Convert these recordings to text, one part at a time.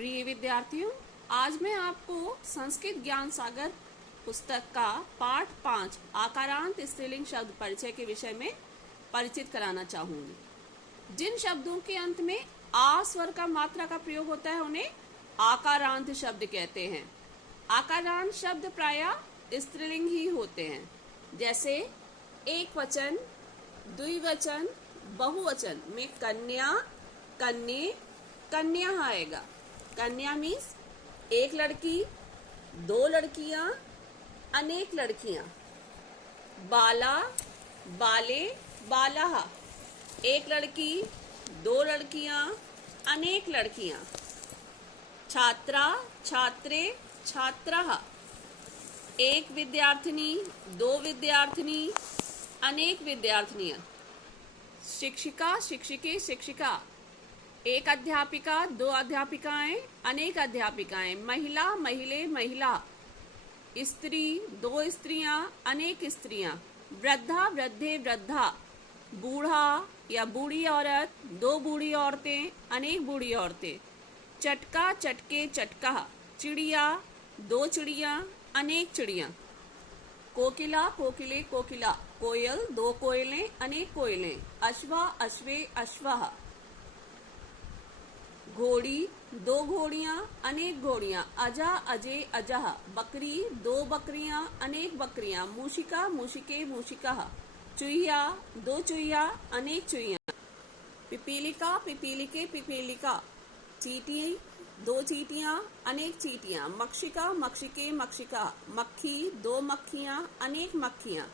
प्रिय विद्यार्थियों, आज मैं आपको संस्कृत ज्ञान सागर पुस्तक का पाठ 5 आकारांत स्त्रीलिंग शब्द परिचय के विषय में परिचित कराना चाहूंगी। जिन शब्दों के अंत में आ स्वर का मात्रा का प्रयोग होता है उन्हें आकारांत शब्द कहते हैं। आकारांत शब्द प्रायः स्त्रीलिंग ही होते हैं, जैसे एक वचन, द्विवचन, बहुवचन में कन्या, कन्ये, कन्या आएगा। कन्या मीन्स एक लड़की, दो लड़कियां, अनेक लड़कियां। बाला, बाले, बालाह, एक लड़की, दो लड़कियां, अनेक लड़कियां। छात्रा, छात्रे, छात्राः, एक विद्यार्थिनी, दो विद्यार्थिनी, अनेक विद्यार्थिनियां। शिक्षिका, शिक्षिके, शिक्षिका, एक अध्यापिका, दो अध्यापिकाएं, अनेक अध्यापिकाएं। महिला, महिले, महिला, स्त्री, दो स्त्रियां, अनेक स्त्रियां। वृद्धा, वृद्धे, वृद्धा, बूढ़ा या बूढ़ी औरत, दो बूढ़ी औरतें, अनेक बूढ़ी औरतें। चटका, चटके, चटका, चिड़िया, दो चिड़िया, अनेक चिड़िया। कोकिला, कोकिले, कोकिला, कोयल, दो कोयलें, अनेक कोयलें। अश्वा, अश्वे, अश्वः, घोड़ी, दो घोड़ियां, अनेक घोड़ियां। अजा, अजे, अजह, बकरी, दो बकरियां, अनेक बकरियां। मूषिका, मूषिके, मूषिकाः, चूहिया, दो चूहिया, अनेक चूहिया। पिपीलिका, पिपीलिके, पिपीलिका, चींटी, दो चींटियां, अनेक चींटियां। मक्षिका, मक्षिके, मक्षिका, मक्खी, दो मक्खियां, अनेक मक्खियां।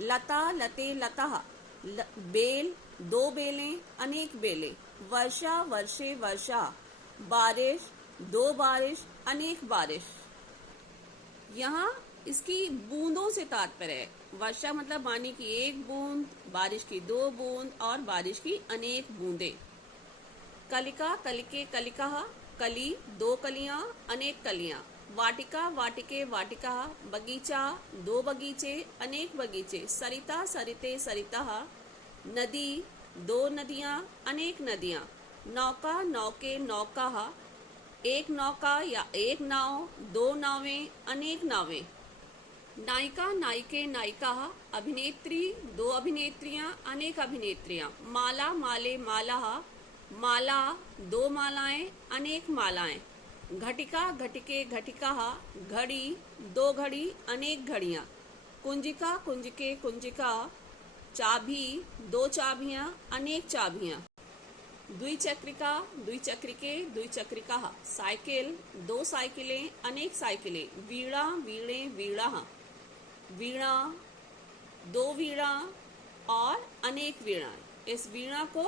लता, लते, लतः, बेल, दो बेलें, अनेक बेलें। वर्षा, वर्षे, वर्षा, बारिश, दो बारिश, अनेक बारिश। यहाँ इसकी बूंदों से तात्पर्य है। वर्षा मतलब पानी की एक बूंद, बारिश की दो बूंद और बारिश की अनेक बूंदें। कलिका, कलिके, कलिकाः, कली, दो कलियां, अनेक कलियां। वाटिका, वाटिके, वाटिका, बगीचा, दो बगीचे, अनेक बगीचे। सरिता, सरिते, सरिताः, नदी, दो नदियां, अनेक नदियां। नौका, नौके, नौकाः, एक नौका या एक नाव, दो नावें, अनेक नावें। नायिका, नायिके, नायिकाः, अभिनेत्री, दो अभिनेत्रियां, अनेक अभिनेत्रियां। माला, माले, मालाः, माला, दो मालाएं, अनेक मालाएं। घटिका, घटिके, घटिकाः, घड़ी, दो घड़ी, अनेक घड़ियां। कुंजिका, कुंजिके, कुंजिका, चाबी, दो चाबियां, अनेक चाबियां। द्विचक्रिका, द्विचक्रिके, द्विचक्रिकाः, साइकिल, दो साइकिलें, अनेक साइकिलें। वीणा, वीणे, वीणाः, वीणा, दो वीणा और अनेक वीणाएं। इस वीणा को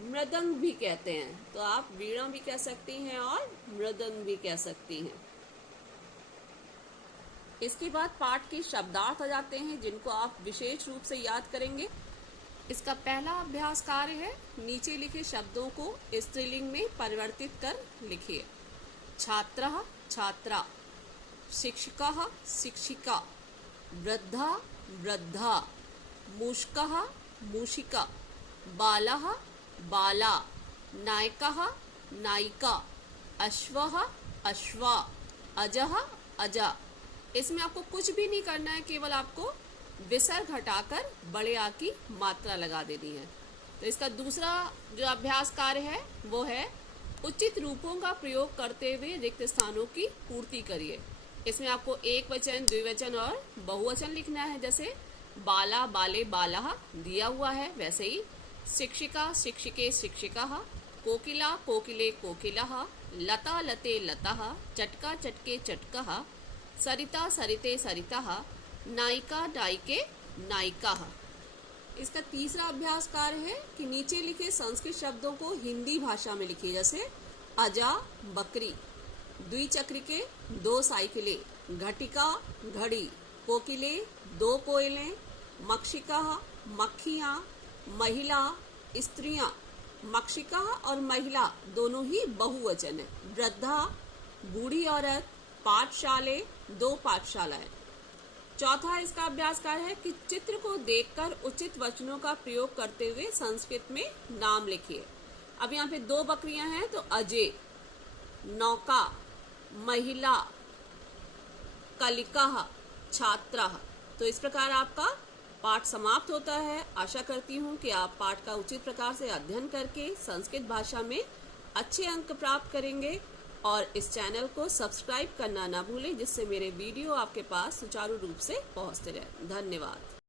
मृदंग भी कहते हैं, तो आप वीणा भी कह सकती हैं और मृदंग भी कह सकती हैं। इसके बाद पाठ के शब्दार्थ आ जाते हैं, जिनको आप विशेष रूप से याद करेंगे। इसका पहला अभ्यास कार्य है, नीचे लिखे शब्दों को स्त्रीलिंग में परिवर्तित कर लिखिए। छात्रः, छात्रा, शिक्षकः, शिक्षिका, वृद्धा, वृद्धा, मूषकः, मूषिका, बालः, बाला, नायकः, नायिका, अश्वः, अश्वा, अजः, अजा। इसमें आपको कुछ भी नहीं करना है, केवल आपको विसर्ग हटाकर बड़े आ की मात्रा लगा देनी है। तो इसका दूसरा जो अभ्यास कार्य है वो है, उचित रूपों का प्रयोग करते हुए रिक्त स्थानों की पूर्ति करिए। इसमें आपको एक वचन, द्विवचन और बहुवचन लिखना है। जैसे बाला, बाले, बालाः दिया हुआ है, वैसे ही शिक्षिका, शिक्षिके, शिक्षिकाः, कोकिला, कोकिले, कोकिलाः, लता, लते, लताः, चटका, चटके, चटकाः, सरिता, सरिते, सरिताः, नायिका, नायिके, नायिकाः। इसका तीसरा अभ्यास कार्य है कि नीचे लिखे संस्कृत शब्दों को हिंदी भाषा में लिखिए। जैसे अजा, बकरी, द्विचक्रिके, दो साइकिलें, घटिका, घड़ी, कोकिले, दो कोयलें, मक्षिका, मक्खियाँ, महिला, स्त्रियां। मक्षिका और महिला दोनों ही बहुवचन है। वृद्धा, बूढ़ी औरत, पाठशाले, दो पाठशालाएं। चौथा इसका अभ्यास कार्य है कि चित्र को देखकर उचित वचनों का प्रयोग करते हुए संस्कृत में नाम लिखिए। अब यहाँ पे दो बकरियां हैं तो अजय, नौका, महिला, कलिकः, छात्रः। तो इस प्रकार आपका पाठ समाप्त होता है। आशा करती हूँ कि आप पाठ का उचित प्रकार से अध्ययन करके संस्कृत भाषा में अच्छे अंक प्राप्त करेंगे और इस चैनल को सब्सक्राइब करना ना भूलें, जिससे मेरे वीडियो आपके पास सुचारू रूप से पहुँचते रहे। धन्यवाद।